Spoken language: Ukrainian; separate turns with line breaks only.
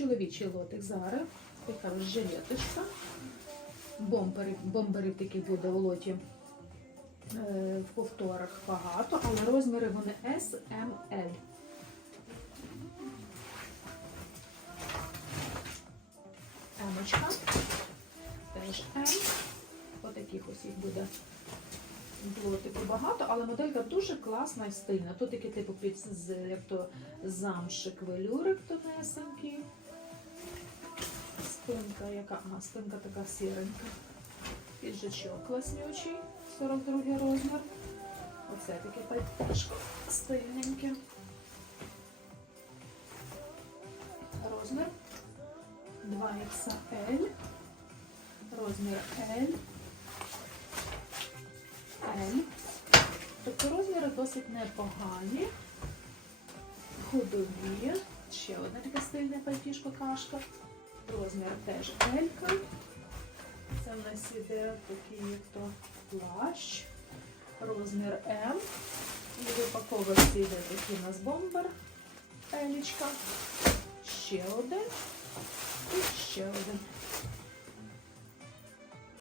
чоловічий лотик зараз. Така жилеточка. Бомбери, бомберів такі буде у лоті. Е, в повторах багато, але розміри вони S, M, L. Емочка. Теж М. Отаких ось їх буде було типу багато, але моделька дуже класна і стильна. Тут такі типу під як то замшик велюрик тонесенький. Спинка, яка а, спинка така сіренька. Піджачок класнючий, 42 розмір. Оце таке пальташко стильненьке. Розмір 2XL. Розмір L. L. Тобто розміри досить непогані. Ходові. Ще одне таке стильне пальтішко кашка. Розмір теж Елька. Це в нас іде такий як то плащ. Розмір М. І в упаковці йде такий у нас бомбер. Елічка. Ще один. І ще один.